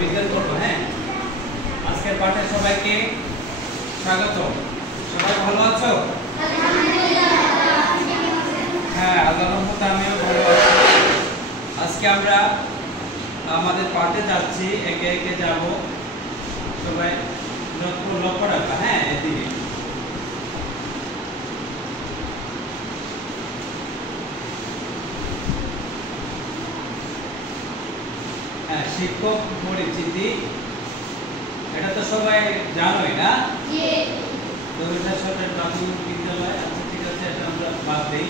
বিজ্ঞান করব। হ্যাঁ, আজকের পাঠে সবাইকে স্বাগত। সবাই ভালো আছো? হ্যাঁ, আল্লাহর রহমতে আমিও ভালো আছি। আজকে আমরা আমাদের পাঠে যাচ্ছি, একে একে যাব। সবাই লক্ষ্য রাখা। হ্যাঁ, এদিকে শিক্ষক পরিচিতি, এটা তো সবাই জানোই না? সরকারি প্রাথমিক বিদ্যালয়। আচ্ছা, ঠিক আছে, এটা আমরা বাদ দিই।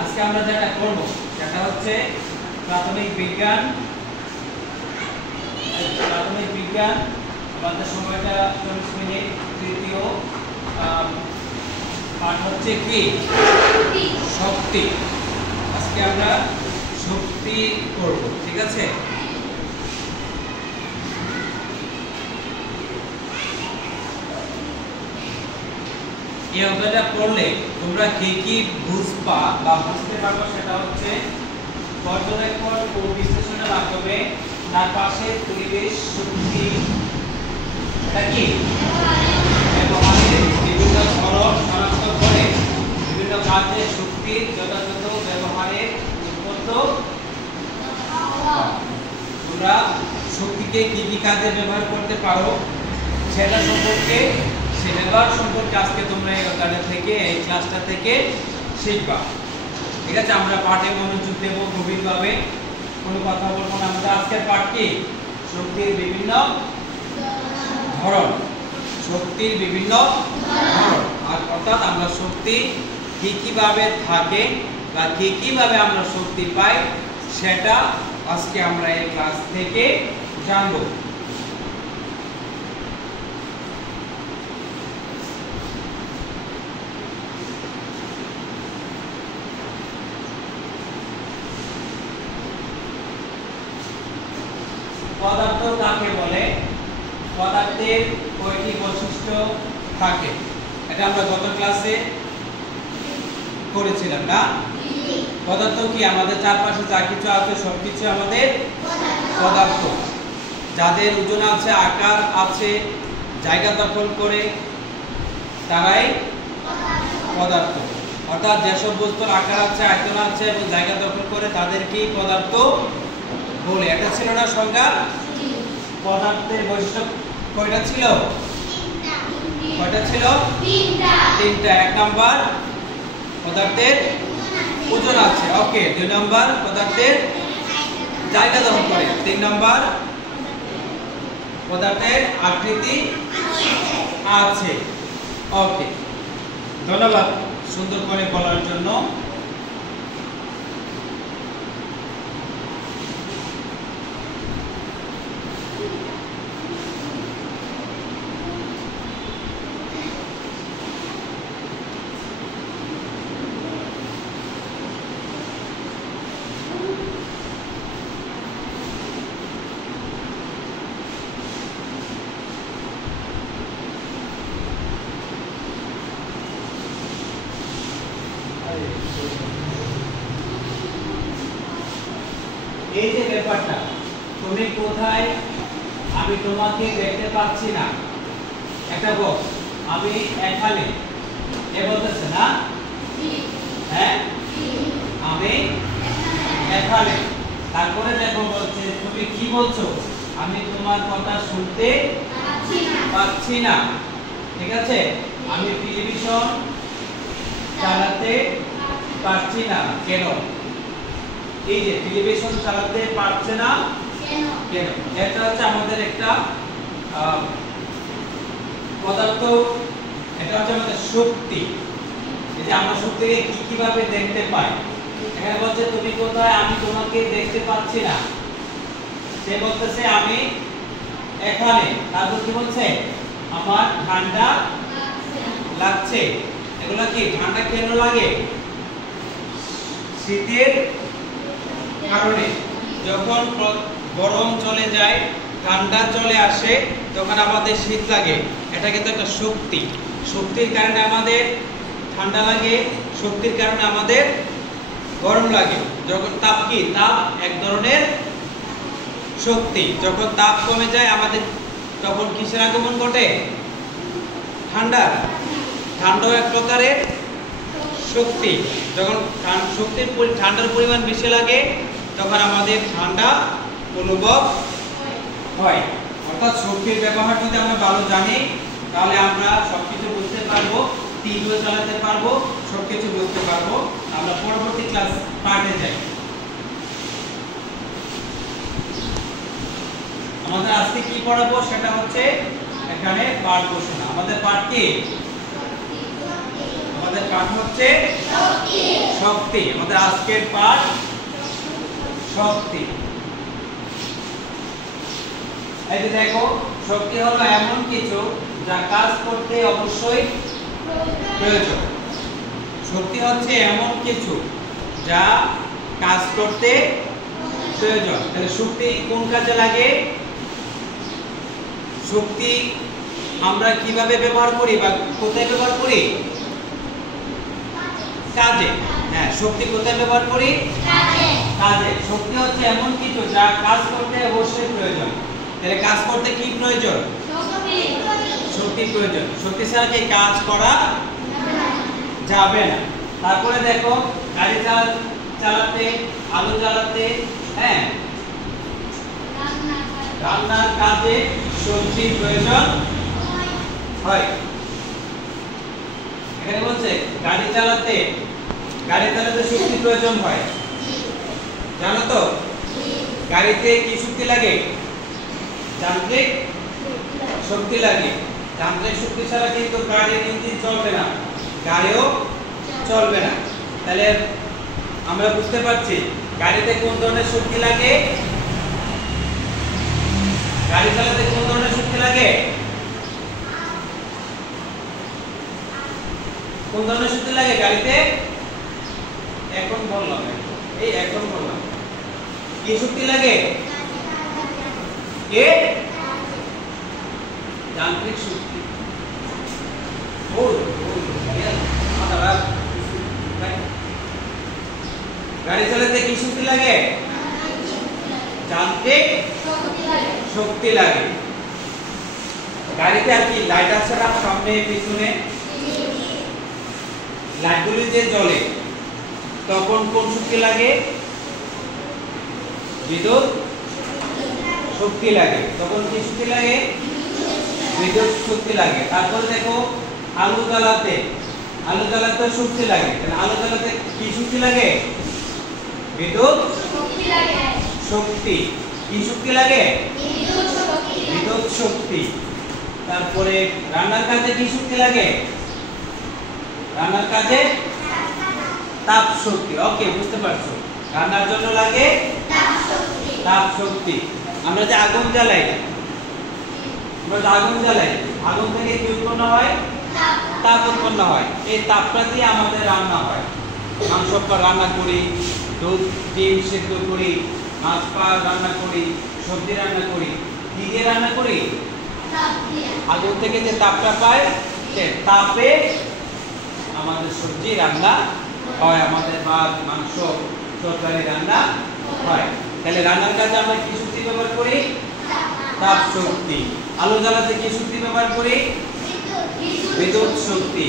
আজকে আমরা যেটা করব সেটা হচ্ছে প্রাথমিক বিজ্ঞান। আমাদের সময়টা 40 মিনিট। তৃতীয় পাঠ হচ্ছে কি? শক্তি। আজকে আমরা শক্তি করব, ঠিক আছে? এই অধ্যায়টা পড়লে তোমরা কি বুঝবা বা বুঝতে পারবে সেটা হচ্ছে পর্যবেক্ষণ ও বিশ্লেষণের মাধ্যমে তার পাশে পরিবেশ শক্তি এটা কি ব্যবহারের বিভিন্ন ধরন শনাক্ত করে বিভিন্ন কাজে শক্তির যথাযথ ব্যবহারের উৎপন্ন। তোমরা শক্তিকে কি কাজে ব্যবহার করতে পারো সেটা সম্পর্কে, সে ব্যবহার সম্পর্কে আজকে তোমরা এই অধ্যায়টা থেকে, এই ক্লাসটা থেকে শিখবা, ঠিক আছে? আমরা পাঠে মনোযোগ দেব গভীরভাবে, কোনো কথা বলবো না। আমাদের আজকের পাঠ কি? শক্তির বিভিন্ন ধরন। শক্তির বিভিন্ন ধরন, আর অর্থাৎ আমরা শক্তি কিভাবে থাকে বা কিভাবে আমরা শক্তি পাই সেটা আজকে আমরা এই ক্লাস থেকে জানবো। পদার্থ কাকে বলে? পদার্থের কয়টি বৈশিষ্ট্য থাকে? এটা আমরা গত ক্লাসে করেছিলাম না? পদার্থ কি? আমাদের চারপাশে যা কিছু আছে সবকিছু আমাদের পদার্থ। যাদের ওজন আছে, আকার আছে, জায়গা দখল করে, তারাই পদার্থ। অর্থাৎ যেসব বস্তুর আকার আছে, আয়তন আছে এবং জায়গা দখল করে তাদেরকেই পদার্থ বলে। এটা ছিল না সংজ্ঞা? পদার্থের বৈশিষ্ট্য কয়টা ছিল? কয়টা ছিল? তিনটা। 1 নাম্বার পদার্থের ওজন আছে, ওকে। 2 নাম্বার পদার্থের জায়গা দখল করে। 3 নাম্বার পদার্থের আকৃতি আছে, ওকে। ধন্যবাদ সুন্দর করে বলার জন্য। এই যে ব্যাপারটা, তুমি কোথায়? আমি তোমাকে দেখতে পাচ্ছি না। একটা বক্স, আমি এখানে, এ বলতেছে না? হ্যাঁ, আমি এখানে। তারপরে দেখো বলছে, তুমি কি বলছো? আমি তোমার কথা শুনতে পাচ্ছি না, ঠিক আছে? আমি টেলিভিশন চালাতে পারছি না। কেন? এই যে টেলিভিশন চালাতে পারছে না কেন? এটা হচ্ছে আমাদের একটা পদার্থ, এটা হচ্ছে আমাদের শক্তি। এই যে আমরা শক্তিকে কিভাবে দেখতে পাই। এখানে বলছে তুমি কোথায়? আমি তোমাকে দেখতে পাচ্ছি না। সে বলতেছে আমি এখানে। তারপর কি বলছে? আমার ঠান্ডা লাগছে। এগুলা কি? ঠান্ডা কেন লাগে? শীতের কারণে। যখন গরম চলে যায়, ঠান্ডা চলে আসে, তখন আমাদের শীত লাগে। এটা কিন্তু একটা শক্তি। শক্তির কারণে আমাদের ঠান্ডা লাগে, শক্তির কারণে আমাদের গরম লাগে। যখন তাপ কি? তাপ এক ধরনের শক্তি। যখন তাপ কমে যায় আমাদের তখন কিসের আগমন ঘটে? ঠান্ডা। ঠান্ডাও এক প্রকারের শক্তি। যখন ঠান্ডার পরিমাণ বেশি লাগে তখন আমাদের ঠান্ডা অনুভব হয়। অর্থাৎ শক্তির ব্যবহার যদি আমরা ভালো জানি তাহলে আমরা সবকিছু বুঝতে পারবো, তীব্র চালাতে পারবো, সবকিছু বুঝতে পারবো। আমরা পরবর্তী ক্লাস পার্টে যাই। আমাদের আজকে কি পড়াবো সেটা হচ্ছে এখানে পাঠ ঘোষণা। আমাদের পাঠ কি? আমাদের পাঠ হচ্ছে শক্তি। আমাদের আজকের পাঠ শক্তি। এই যে দেখো, শক্তি হলো এমন কিছু যা কাজ করতে অবশ্যই প্রয়োজন। শক্তি হচ্ছে এমন কিছু যা কাজ করতে প্রয়োজন। তাহলে শক্তি কোন কাজে লাগে? শক্তি আমরা কিভাবে ব্যবহার করি বা কোথায় ব্যবহার করি? কাজে। হ্যাঁ, শক্তি কোথায় ব্যবহার করি? কাজে। শক্তি হচ্ছে এমন কিছু যা কাজ করতে অবশ্যই প্রয়োজন। তাহলে কাজ করতে কি প্রয়োজন? শক্তি প্রয়োজন। শক্তি ছাড়া কি কাজ করা যাবে না। তারপরে দেখো, গাড়ি চালাতে, আলো জ্বালাতে, হ্যাঁ, রান্নার কাজে শক্তির প্রয়োজন হয়। এখানে বলছে গাড়ি চালাতে শক্তি প্রয়োজন হয়। জানো তো গাড়িতে কি শক্তি লাগে? যান্ত্রিক শক্তি লাগে। যান্ত্রিক শক্তি ছাড়া কিন্তু গাড়ির ইঞ্জিন চলবে না, গাড়িও চলবে না। তাহলে আমরা বুঝতে পারছি গাড়িতে কোন ধরনের শক্তি লাগে? গাড়ি চালাতে কোন ধরনের শক্তি লাগে? কোন ধরনের শক্তি লাগে গাড়িতে? এখন বললাম, এখন বললাম কি শক্তি লাগে? কে? যান্ত্রিক শক্তি। গাড়ি চালাতে কি শক্তি লাগে? যান্ত্রিক শক্তি লাগে। গাড়িতে আর কি লাইট আছে না সামনে পিছনে? লাইটগুলি যে জ্বলে তখন কোন শক্তি লাগে? বিদ্যুৎ শক্তি লাগে। তখন কি শক্তি লাগে? বিদ্যুৎ শক্তি লাগে। তারপর দেখো, আলো জ্বালাতে শক্তি লাগে। আলো জ্বালাতে কি শক্তি লাগে? বিদ্যুৎ শক্তি। কি শক্তি লাগে? বিদ্যুৎ শক্তি। তারপরে রান্নার কাজে কি শক্তি লাগে? রান্নার কাজে তাপ শক্তি। ওকে, বুঝতে পারছো? রান্নার জন্য লাগে তাপ শক্তি। আমরা যে আগুন জ্বালাই, আগুন থেকে কি উৎপন্ন হয়? তাপ উৎপন্ন হয়। এই তাপটা দিয়ে আমাদের রান্না হয়। মাংস রান্না করি, দুধ ডিম সেদ্ধ করি, মাছ রান্না করি, সবজি রান্না করি। কি দিয়ে রান্না করি? আগুন থেকে যে তাপটা পাই সে তাপে আমাদের সবজি রান্না হয়, আমাদের ভাত মাংস তরকারি রান্না হয়। তাহলে রান্নার কাজে আমরা কি শক্তি ব্যবহার করি? তাপ শক্তি। আলো জ্বালাতে কি শক্তি ব্যবহার করি? বিদ্যুৎ শক্তি।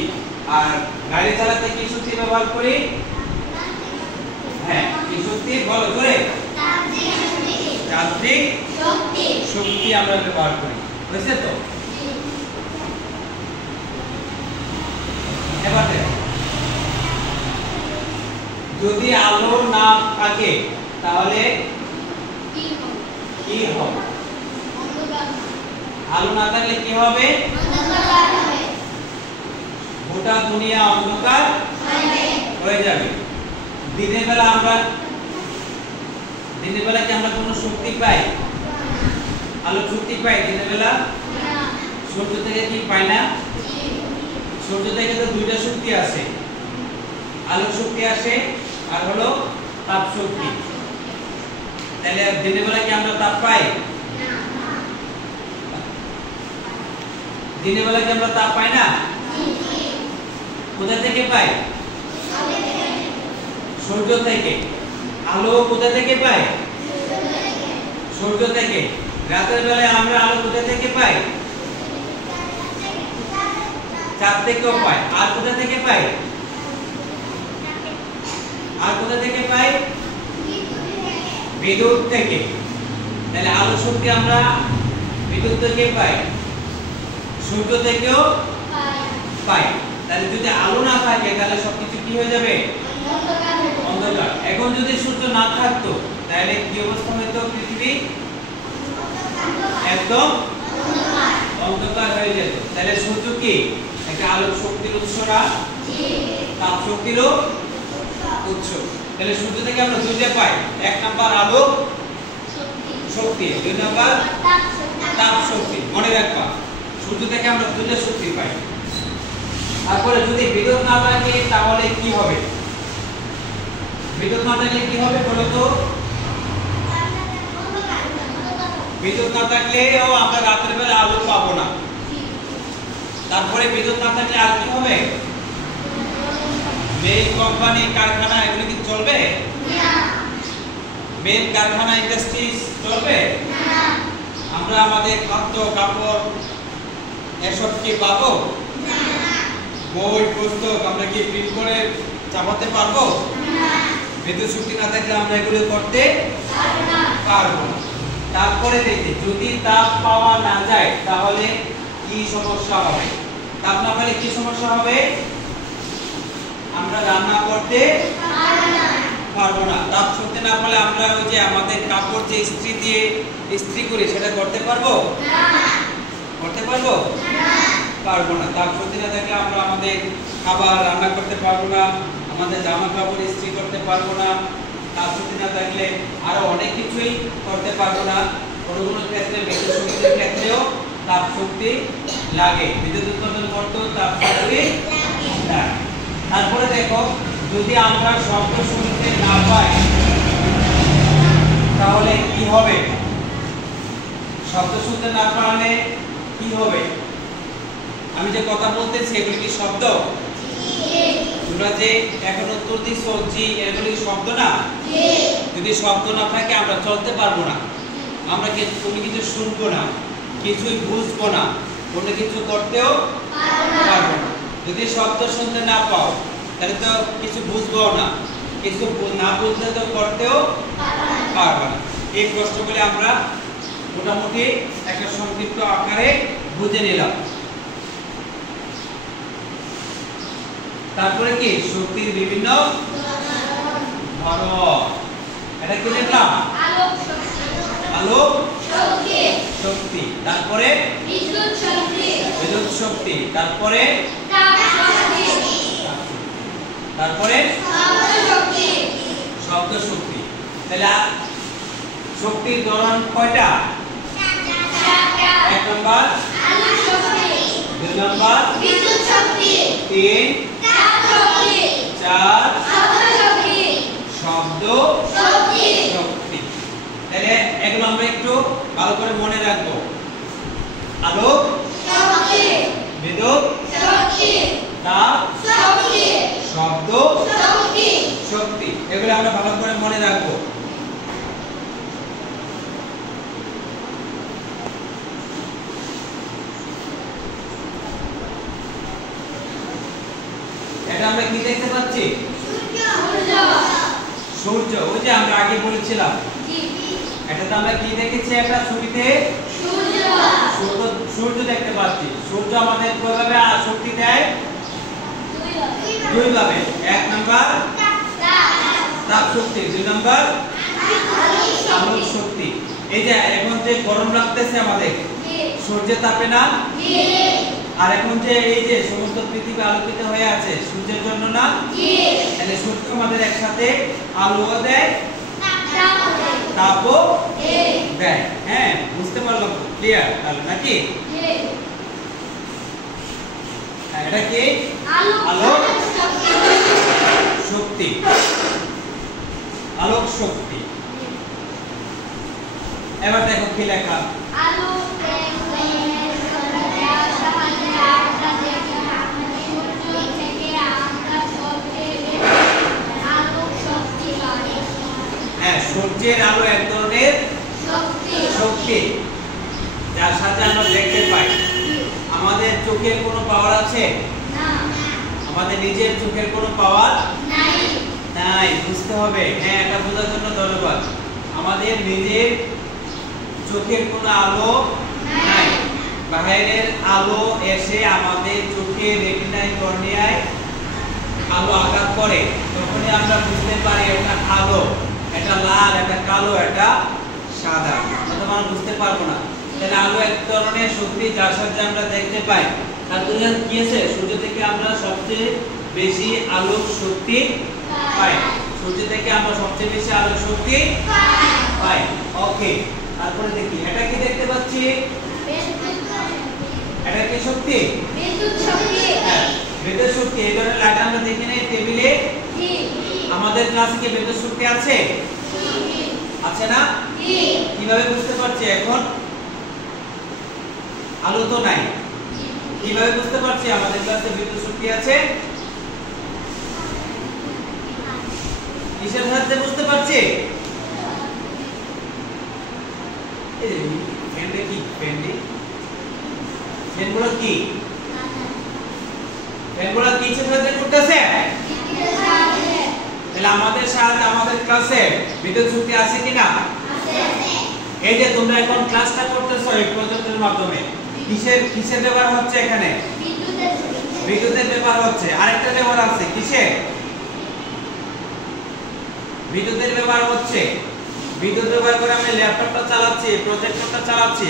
আর গাড়ি চালাতে কি শক্তি ব্যবহার করি? হ্যাঁ, কি শক্তি বলো জোরে? যান্ত্রিক শক্তি আমরা ব্যবহার করি। বুঝছে তো? এবার যদি আলো না থাকে তাহলে কি হবে? আলো না থাকলে কি হবে? গোটা দুনিয়া অন্ধকার হয়ে যাবে। দিনের বেলা কি আমরা কোনো শক্তি পাই? আলো শক্তি পাই দিনের বেলা? সূর্য থেকে কি পাই না? সূর্য থেকে তো দুইটা শক্তি আসে, আলো শক্তি আসে আর হলো তাপ শক্তি। তাহলে দিনের বেলা কি আমরা তাপ পাই? দিনের বেলা কি আমরা তাপ পাই না? কোথা থেকে পাই? সূর্য থেকে। আলো কোথা থেকে পাই? সূর্য থেকে। রাতের বেলায় আমরা আলো কোথা থেকে পাই? চাঁদ থেকেও পাই। আর কোথা থেকে পাই? আর কোথা থেকে পাই? বিদ্যুৎ থেকে। তাহলে আলো শক্তি আমরা বিদ্যুৎ থেকে পাই, সূর্য থেকেও পাই। তাহলে যদি আলো না থাকে তাহলে সবকিছু কি হয়ে যাবে? অন্ধকার। এখন যদি সূর্য না থাকতো তাহলে কি অবস্থা হতো? পৃথিবী একদম অন্ধকার হয়ে যেত। তাহলে সূর্য কি একটা আলোক শক্তির উৎস না? তাপ শক্তিরও উৎস। তাহলে সূর্য থেকে আমরা দুইটা পাই, এক নাম্বার আলো শক্তি, দুই নাম্বার তাপ শক্তি। মনে রাখবা সূর্য থেকে আমরা দুইটা শক্তি পাই। তারপরে যদি বিদ্যুৎ না থাকে তাহলে কি হবে? বিদ্যুৎ না থাকলে কি হবে বলো তো? বিদ্যুৎ না থাকলেও আমরা রাতের বেলা আলো পাবো না। তারপরে বিদ্যুৎ না থাকলে আর কি হবে? মেল কোম্পানি কারখানা এগুলো কি চলবে? না। মেল কারখানা ইন্ডাস্ট্রিজ চলবে? না। আমরা আমাদের খাদ্য কাপড় এসব কি পাবো? না। বই পুস্তক আমরা কি প্রিন্ট করে ছাপাতে পারবো? না। বিদ্যুৎ শক্তি না থাকলে আমরা এগুলো করতে পারবো না। তারপরে দেখি যদি তাপ পাওয়া না যায় তাহলে কি সমস্যা হবে? তাপ না পেলে কি সমস্যা হবে? আমরা রান্না করতে পারবো না। তাপ শক্তি না পেলে আমরা ওই যে আমাদের কাপড় যে ইস্ত্রি দিয়ে ইস্ত্রি করি সেটা করতে পারবো? না। করতে পারবো? না। পারবো না। তাপ শক্তি না থাকলে আমরা আমাদের খাবার রান্না করতে পারবো না, আমাদের জামা কাপড় ইস্ত্রি করতে পারবো না। তাপ শক্তি না থাকলে আরো অনেক কিছুই করতে পারবো না। কোনো কোনো ক্ষেত্রে বিদ্যুৎ শক্তির ক্ষেত্রেও তাপ শক্তি লাগে। বিদ্যুৎ উৎপাদন করতেও তাপ শক্তি লাগে। তারপরে দেখো যদি আমরা শব্দ শুনতে না পাই তাহলে কি হবে? শব্দ শুনতে না পারলে কি হবে? আমি যে কথা বলতেছি এগুলি কি শব্দ? তোমরা যে এখন উত্তর দিছো জি, এগুলি শব্দ না? যদি শব্দ না থাকে আমরা চলতে পারবো না। আমরা কোনো কিছু শুনবো না, কিছুই বুঝবো না, কোনো কিছু করতেও পারবো না। যদি শব্দ শুনতে না পাও তাহলে তো কিছু বুঝবো না, কিছু না বুঝলে তো করতেও পারবো না। এই প্রশ্নগুলি আমরা মোটামুটি একটা সংক্ষিপ্ত আকারে বুঝে নিলাম। তারপরে কি শক্তির বিভিন্ন ধরন, এটা কি দেখলাম? আলোক শক্তি, তারপরে বিদ্যুৎ শক্তি, তারপরে তারপরে শব্দ শক্তি। তাহলে শক্তির ধরন কয়টা? এক নম্বর আলোক শক্তি, দুই নম্বর বিদ্যুৎ শক্তি, তিন তাপ শক্তি, চার শব্দ শক্তি। তাহলে এগুলো আমরা একটু ভালো করে মনে রাখবো। আলোক শক্তি, বিদ্যুৎ শক্তি, তাপ শক্তি, শব্দ শক্তি, এগুলো আমরা ভালো করে মনে রাখবো। এটা আমরা কি দেখতে পাচ্ছি? সূর্য। ওই যে আমরা আগে বলেছিলাম এটা তো আমরা কি দেখেছি? একটা ছবিতে সূর্য দেখতে পাচ্ছি। সূর্য আমাদের কিভাবে শক্তি দেয়? দুই ভাবে। এক নাম্বার তাপ শক্তি, দুই নাম্বার আলোক শক্তি। এই যে এখন যে গরম লাগতেছে আমাদের সূর্যের তাপে না? আর এখন যে এই যে সমস্ত পৃথিবী আলোকিত হয়ে আছে সূর্যের জন্য না? তাহলে সূর্য আমাদের একসাথে আলো দেয়, তাপও দেয়। হ্যাঁ, বুঝতে পারলাম? ক্লিয়ার তাহলে নাকি? এটা কি? আলোক শক্তি, আলোক শক্তি। এবার দেখো কি লেখা? সূর্যের আলো এক ধরনের শক্তি যার সাথে আমরা দেখতে পাই। আমাদের চোখের কোনো পাওয়ার আছে? আমাদের নিজের চোখের কোনো পাওয়ার নাই। বুঝতে হবে। হ্যাঁ, এটা বোঝার জন্য ধন্যবাদ। আমাদের নিজের চোখের কোনো আলো নাই। বাইরের আলো এসে আমাদের চোখে রেটিনায় কর্নিয়ায় আলো আঘাত করে, তখনই আমরা বুঝতে পারি এটা আলো, এটা লাল, এটা কালো, এটা সাদা। এটা আমরা বুঝতে পারবো না। তাহলে আলো এক ধরনের শক্তি যার সাথে আমরা দেখতে পাই। তার জন্য কি আছে, সূর্য থেকে আমরা সবচেয়ে বেশি আলোক শক্তি পাই। সূর্য থেকে আমরা সবচেয়ে বেশি আলোক শক্তি পাই। ওকে, তারপরে দেখি এটা কি দেখতে পাচ্ছি? এটা কি শক্তি? বিদ্যুৎ শক্তি। হ্যাঁ, বিদ্যুৎ শক্তি। এই ধরনের লাইট আমরা দেখি না টেবিলে? জি। আমাদের ক্লাসে কি বিদ্যুৎ শক্তি আছে? জি। আছে না? জি। কিভাবে বুঝতে পারছি এখন? আলো তো নাই। কিভাবে বুঝতে পারছি আমাদের ক্লাসে বিদ্যুৎ শক্তি আছে? কিসের সাহায্যে বুঝতে পারছি? এই ফ্যানটা কি? ফ্যানগুলো কি? ফ্যানগুলো কিসের সাহায্যে করতেছে? তাহলে আমাদের সাহায্যে আমাদের ক্লাসে বিদ্যুৎ শক্তি আছে কিনা? আছে। এই যে তোমরা এখন ক্লাসটা করতেছো এই প্রজেক্টের মাধ্যমে, কিসের ব্যবহার হচ্ছে এখানে? বিদ্যুতের ব্যবহার হচ্ছে। আরেকটা ব্যবহার আছে কিসের? বিদ্যুতের ব্যবহার হচ্ছে। বিদ্যুৎ ব্যবহার করে আমি ল্যাপটপটা চালাচ্ছি, প্রজেক্টরটা চালাচ্ছি।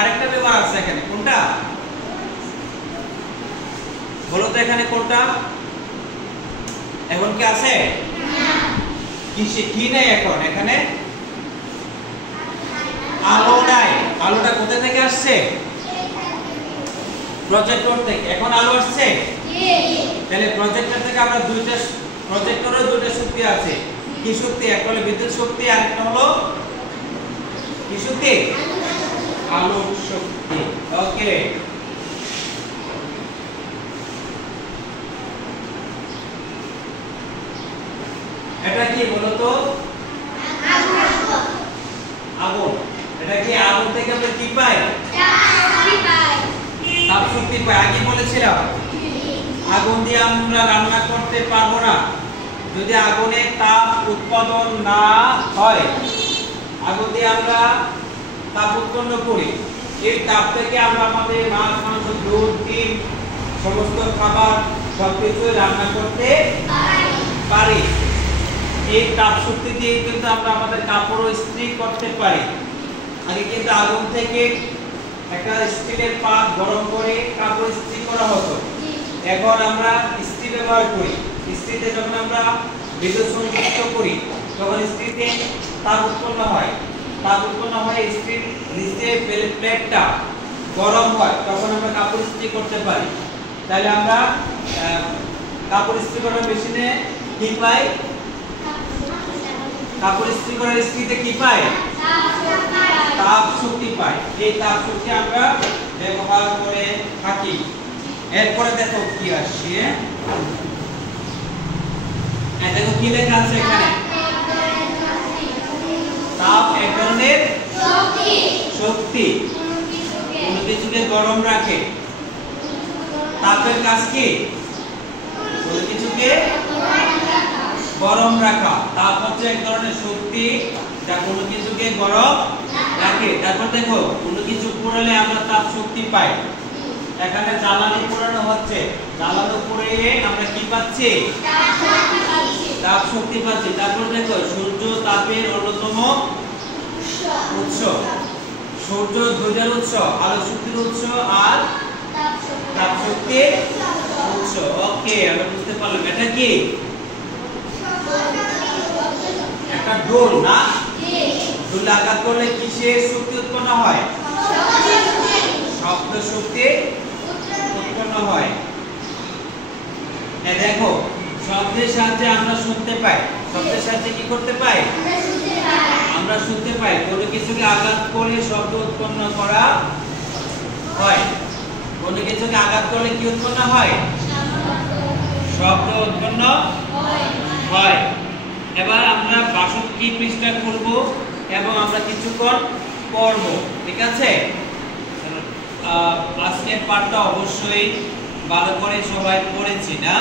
আরেকটা ব্যবহার আছে এখানে। কোনটা বলো তো? এখানে কোনটা? এখন কি আছে? না। কি নাই এখন? এখানে আলো নাই। আলোটা কোথা থেকে আসছে? প্রজেক্টর থেকে। এখন আলো আসছে? জি। তাহলে প্রজেক্টর থেকে আমরা প্রজেক্টরেও দুইটা শক্তি আছে। কি শক্তি? একটা হলো বিদ্যুৎ শক্তি, আর একটা হলো কি শক্তি? আলোক শক্তি। ওকে, এটা কি বলো তো? আগুন। এটা কি আগুন থেকে আমরা কি পাই? তাপ শক্তি পাই। আগে বলেছিলাম আগুন দিয়ে আমরা রান্না করতে পারবো না যদি আগুনে তাপ উৎপাদন না হয়। আগুন দিয়ে আমরা তাপ উৎপন্ন করি। এই তাপ থেকে আমরা আমাদের মাছ, মাংস, দুধ, ডিম সমস্ত খাবার সবকিছু রান্না করতে পারি। এই তাপ শক্তি দিয়ে কিন্তু আমরা আমাদের কাপড় ইস্ত্রি করতে পারি। আগে কিন্তু আগুন থেকে একটা স্টিলের পাত গরম করে কাপড় ইস্ত্রি করা হতো। এখন আমরা ইস্ত্রি ব্যবহার করি। ইস্ত্রিতে যখন আমরা বিদ্যুৎ সংযুক্ত করি তখন ইস্ত্রিতে তাপ উৎপন্ন হয়। তাপ উৎপন্ন হয়ে ইস্ত্রির নিচে প্লেটটা গরম হয়, তখন আমরা কাপড় ইস্ত্রি করতে পারি। তাহলে আমরা কাপড় ইস্ত্রি করার মেশিনে কি পাই? কাপড় ইস্ত্রি করার ইস্ত্রিতে কি পাই? তাপ শক্তি পাই। এই তাপ শক্তি আমরা ব্যবহার করে থাকি। এরপরে দেখো কি আসছে। দেখো কি লেখা আছে এখানে? তাপ এক ধরনের শক্তি, কোনো কিছুকে গরম রাখে। তাপের কাজ কি? কোনো কিছুকে গরম রাখা। তাপ হচ্ছে এক ধরনের শক্তি যা কোনো কিছুকে গরম রাখে। তারপর দেখো কোনো কিছু পোড়ালে আমরা তাপ শক্তি পাই। এখানে জ্বালানি পোড়ানো হচ্ছে, জ্বালানো পুড়িয়ে আমরা কি পাচ্ছি? তাপ শক্তি পাচ্ছি। তারপর দেখো সূর্য তাপের অন্যতম উৎস। সূর্য দুইটার উৎস, আলো শক্তির উৎস আর তাপ শক্তির উৎস। ওকে, আমরা বুঝতে পারলাম। এটা কি? একটা ডোল না? ডোলে আঘাত করলে কিসের শক্তি উৎপন্ন হয়? শব্দ শক্তি উৎপন্ন হয়। দেখো শব্দের সাহায্যে আমরা শুনতে পাই। শব্দের সাহায্যে কি করতে পাই? আমরা শুনতে পাই। কোনো কিছুকে আঘাত করে শব্দ উৎপন্ন করা হয়। কোনো কিছুকে আঘাত করলে কি উৎপন্ন হয়? শব্দ উৎপন্ন হয়। এবার আমরা 62 পৃষ্ঠা করব এবং আমরা কিছুক্ষণ পড়ব, ঠিক আছে? আজকের পাঠটা অবশ্যই ভালো করে সবাই পড়েছি না,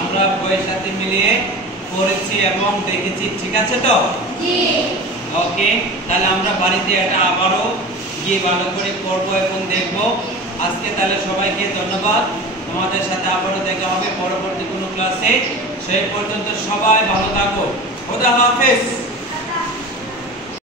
আমরা বইয়ের সাথে মিলিয়ে পড়েছি এবং দেখেছি, ঠিক আছে তো? জি। ওকে, তাহলে আমরা বাড়িতে এটা আবারও গিয়ে ভালো করে পড়ব এবং দেখব। আজকে তাহলে সবাইকে ধন্যবাদ, তোমাদের সাথে আবারও দেখা হবে পরবর্তী কোনো ক্লাসে। সেই পর্যন্ত সবাই ভালো থাকো, খোদা হাফেজ।